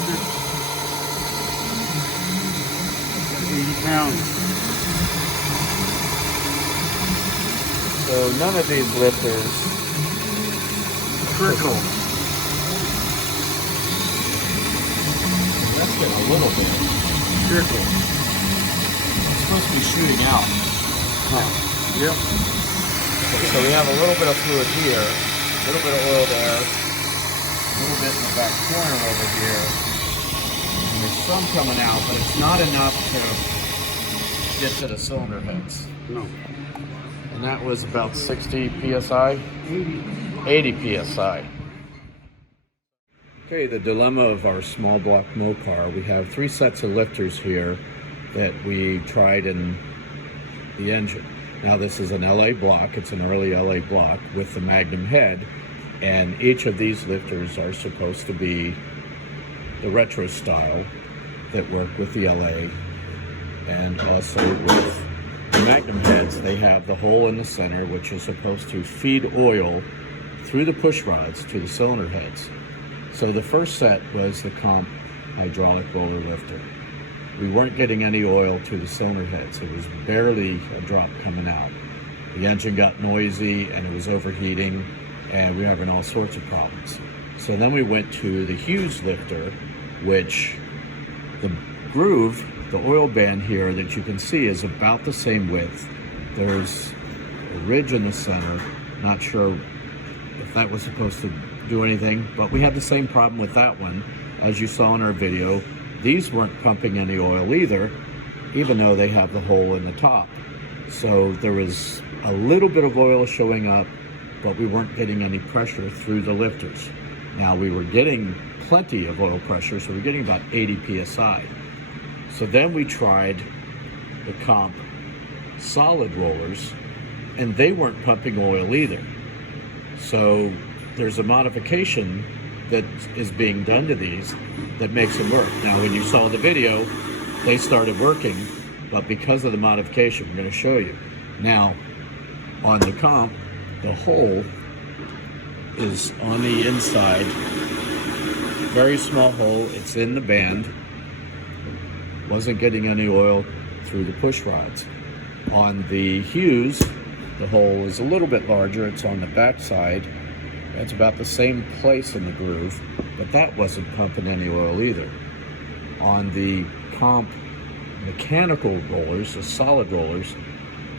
record. 80 pounds. So none of these lifters Trickle. That's getting a little bit. Trickle. It's supposed to be shooting out. Yep. So we have a little bit of fluid here, a little bit of oil there, a little bit in the back corner over here. And there's some coming out, but it's not enough to get to the cylinder heads. No. And that was about 60 PSI? 80 PSI. Okay, the dilemma of our small block Mopar. We have 3 sets of lifters here that we tried in the engine. Now this is an LA block, it's an early LA block with the magnum head, and each of these lifters are supposed to be the retro style that work with the LA, and also with the magnum heads. They have the hole in the center which is supposed to feed oil through the push rods to the cylinder heads. So the first set was the comp hydraulic roller lifter. We weren't getting any oil to the cylinder heads. It was barely a drop coming out. The engine got noisy and it was overheating, and we were having all sorts of problems. So then we went to the Hughes lifter, which the groove, the oil band here that you can see, is about the same width. There's a ridge in the center. Not sure if that was supposed to do anything, but we had the same problem with that one. As you saw in our video, these weren't pumping any oil either, even though they have the hole in the top. So there was a little bit of oil showing up, but we weren't getting any pressure through the lifters. Now we were getting plenty of oil pressure, so we're getting about 80 PSI. So then we tried the comp solid rollers, and they weren't pumping oil either. So there's a modification that is being done to these that makes them work. Now, when you saw the video, they started working, but because of the modification, we're going to show you. Now, on the comp, the hole is on the inside, very small hole, it's in the band, wasn't getting any oil through the push rods. On the Hughes, the hole is a little bit larger, it's on the back side. It's about the same place in the groove, but that wasn't pumping any oil either. On the comp mechanical rollers, the solid rollers,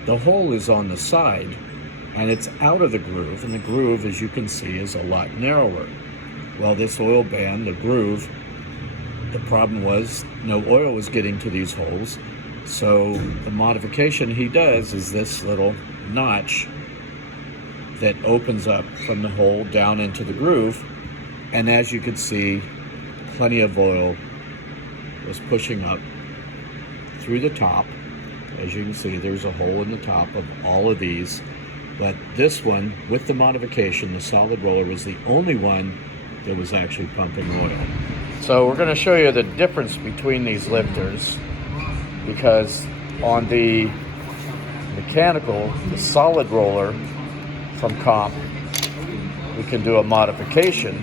the hole is on the side and it's out of the groove, and the groove, as you can see, is a lot narrower. Well, this oil band, the groove, the problem was no oil was getting to these holes. So the modification he does is this little notch that opens up from the hole down into the groove, and as you can see, plenty of oil was pushing up through the top. As you can see, there's a hole in the top of all of these, but this one, with the modification, the solid roller, was the only one that was actually pumping oil. So we're going to show you the difference between these lifters, because on the mechanical, the solid roller from comp, we can do a modification,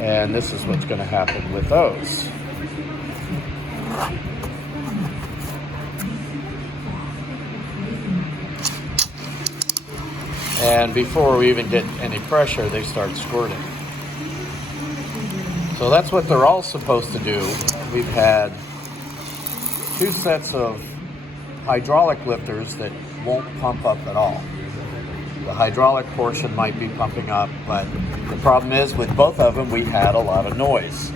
and this is what's going to happen with those. And before we even get any pressure, they start squirting. So that's what they're all supposed to do. We've had 2 sets of hydraulic lifters that won't pump up at all. The hydraulic portion might be pumping up, but the problem is with both of them, we had a lot of noise.